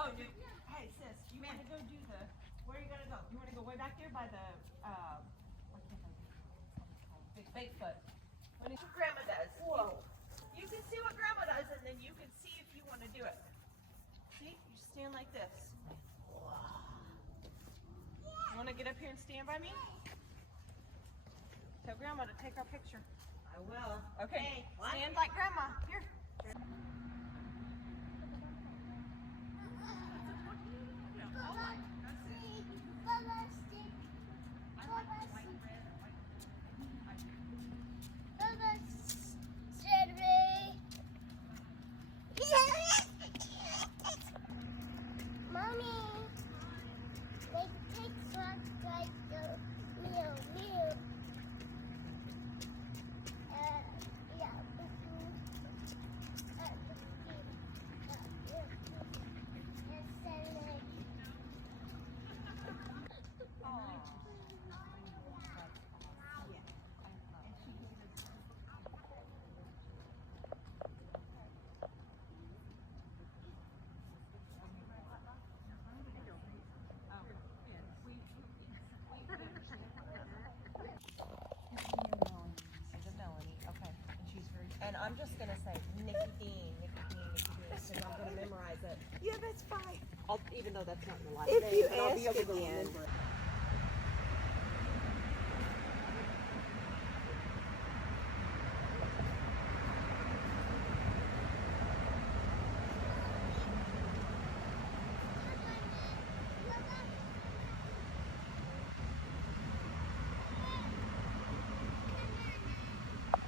Oh, hey sis, you want to go do the? Where are you gonna go? You want to go way back there by the what can't I do? Bigfoot. What Grandma does. Whoa. You can see what Grandma does, and then you can see if you want to do it. See, you stand like this. You want to get up here and stand by me? Tell Grandma to take our picture. I will. Okay, stand like Grandma. Here. Mommy, they take socks like meow meow. Yeah. And I'm just gonna say Nikki Dean, because I'm gonna memorize it. Yeah, that's fine. Even though that's not in the last If name, you but I'll be ask able to again. remember it.